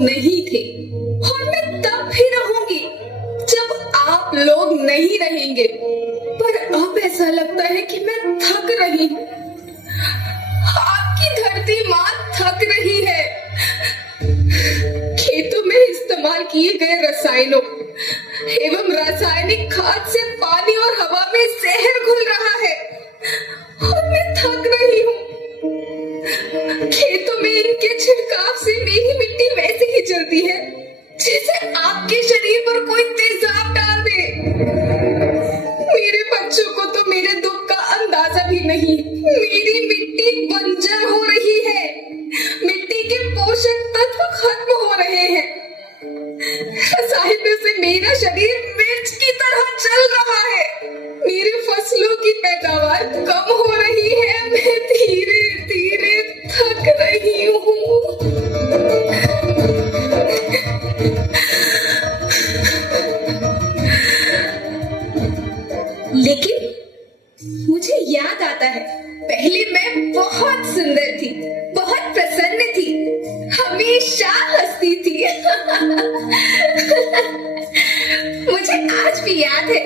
लोग नहीं थे और मैं तब भी रहूंगी जब आप लोग नहीं रहेंगे। पर अब ऐसा लगता है कि मैं थक रही हूँ। आपकी धरती माँ थक रही है। खेतों में इस्तेमाल किए गए रसायनों एवं रासायनिक खाद से पानी और हवा में जहर घुल रहा है और मैं थक रही हूँ। खेतों में इनके छिड़काव से मेरी मिट्टी वैसे ही जलती है जैसे आपके शरीर पर कोई तेजाब डाल दे। मेरे बच्चों को तो मेरे दुख का अंदाजा भी नहीं। मेरी मिट्टी बंजर हो रही है। मिट्टी के पोषक तत्व खत्म हो रहे हैं। रसायनों से मेरा शरीर मिर्च की तरह जल रहा है। मेरी फसलों की पैदावार कम हो रही है। मैं धीरे धीरे थक रही हूँ। लेकिन मुझे याद आता है, पहले मैं बहुत सुंदर थी, बहुत प्रसन्न थी, हमेशा हंसती थी। मुझे आज भी याद है।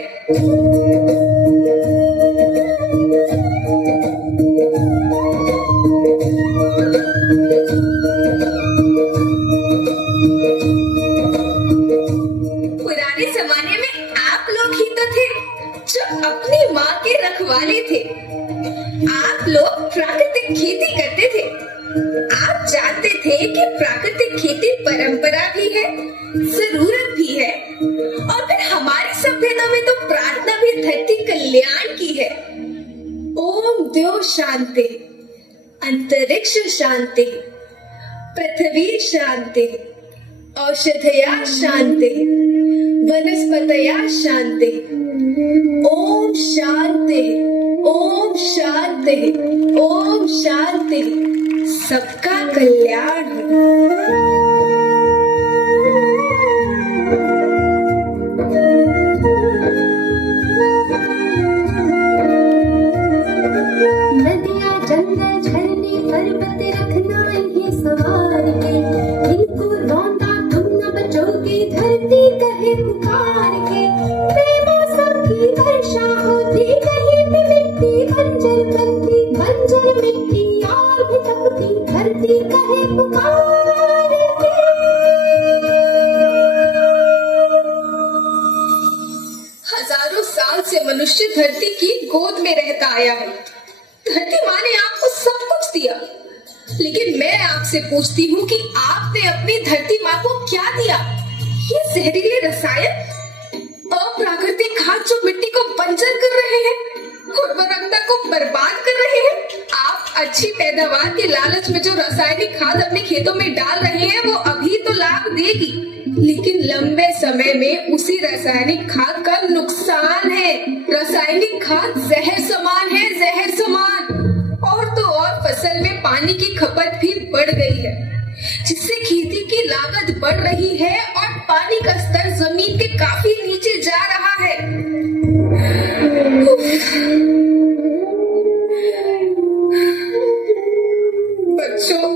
पुराने जमाने में आप लोग ही तो थे जो अपनी माँ के रखवाले थे। आप लोग प्राकृतिक खेती करते थे। आप जानते थे कि प्राकृतिक खेती परंपरा भी है, जरूरत भी है, और फिर हमारी सभ्यता में तो प्रार्थना भी धरती कल्याण की है। ओम द्यो शांति, अंतरिक्ष शांति, पृथ्वी शांति, औषधया शांति, वनस्पतया शांति। ओम शांति, ओम शांति, ओम शांति। सबका कल्याण हो। नदियाँ जंगल झरने पर्वत रखना इन्हें संवार के, इनको रौंदा तुम न बचोगे धरती कहे पुकार के। बेमौसम की वर्षा होती कहीं भी मिट्टी बंजर बनती, बंजर मिट्टी और भी तपती धरती कहे पुकार के। हजारों साल से मनुष्य धरती की गोद में रहता आया है। धरती माँ ने आपको सब कुछ दिया, लेकिन मैं आपसे पूछती हूँ कि आपने अपनी धरती माँ को क्या दिया? ये जहरीले रसायन, अप्राकृतिक खाद जो मिट्टी को बंजर कर रहे हैं, उर्वरकता को बर्बाद कर रहे हैं। आप अच्छी पैदावार के लालच में जो रासायनिक खाद अपने खेतों में डाल रहे हैं, वो अभी तो लाभ देगी, लेकिन लंबे समय में उसी रासायनिक खाद का नुकसान है। रासायनिक खाद जहर समान है, जहर समान। और तो और फसल में पानी की खपत भी बढ़ गई है, जिससे खेती की लागत बढ़ रही है और पानी का स्तर जमीन के काफी नीचे जा रहा है। बच्चों,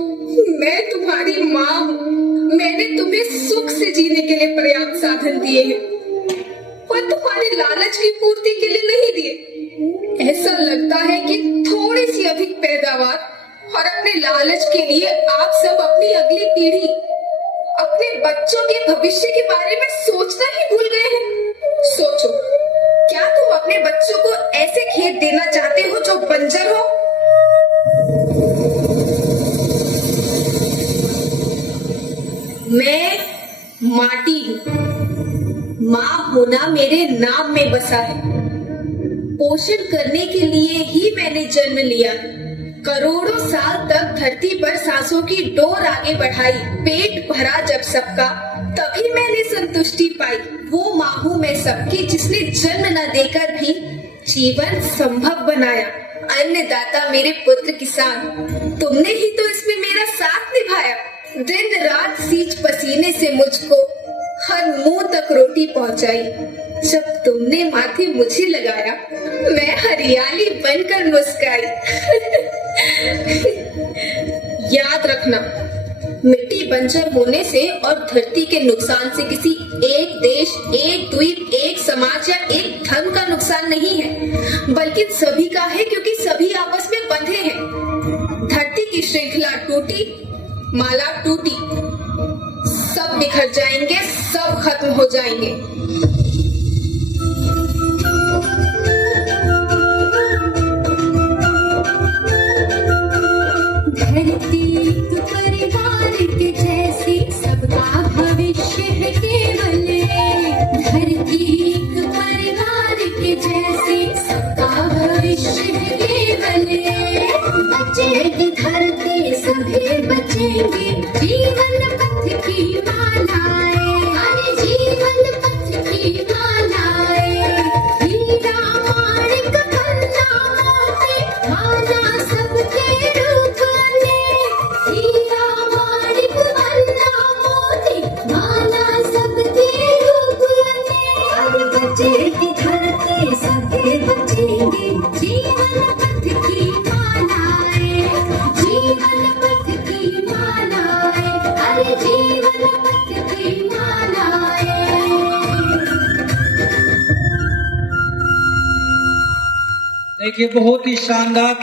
मैं तुम्हारी माँ हूँ। मैंने तुम्हें सुख से जीने के लिए पर्याप्त साधन दिए हैं, पर तुम्हारे लालच की पूर्ति के लिए नहीं दिए। ऐसा लगता है कि थोड़ी सी अधिक पैदावार और अपने लालच के लिए आप सब अपनी अगली पीढ़ी, अपने बच्चों के भविष्य के बारे में सोचना ही भूल गए हैं। सोचो, क्या तुम अपने बच्चों को ऐसे खेत देना चाहते हो जो बंजर हो? मैं माटी हूँ। माँ होना मेरे नाम में बसा है। पोषण करने के लिए ही मैंने जन्म लिया। करोड़ों साल तक धरती पर सांसों की डोर आगे बढ़ाई। पेट भरा जब सबका, तभी मैंने संतुष्टि पाई। वो माँ हूँ मैं सबकी, जिसने जन्म न देकर भी जीवन संभव बनाया। अन्नदाता मेरे पुत्र किसान, तुमने ही तो इसमें मेरा साथ निभाया। दिन रात सींच पसीने से मुझको हर मुंह तक रोटी पहुंचाई। जब तुमने माथे मुझे लगाया, मैं हरियाली बनकर मुस्काई। याद रखना, मिट्टी बंजर होने से और धरती के नुकसान से किसी एक देश, एक द्वीप, एक समाज या एक धर्म का नुकसान नहीं है, बल्कि सभी का है, क्योंकि सभी आपस में बंधे हैं। धरती की श्रृंखला टूटी, माला टूटी, सब बिखर जाएंगे, सब खत्म हो जाएंगे। धरती एक परिवार के जैसे सबका भविष्य है केवल। धरती एक परिवार के जैसे सबका भविष्य है केवल। बचेगी धरती सभी बचेंगे, जीवन पथ की मालाएं, हर जीवन पथ की मालाएं। हीरा माणिक गन्ना मोती, माला सबके रूप ने। हीरा माणिक गन्ना मोती, माला सबके रूप ने। हर बचेगी धरती सभी बचेंगे, जीवन पथ की मालाएं, जीवन पथ की मालाएं, हर जीवन पथ की मालाएं। देखिए बहुत ही शानदार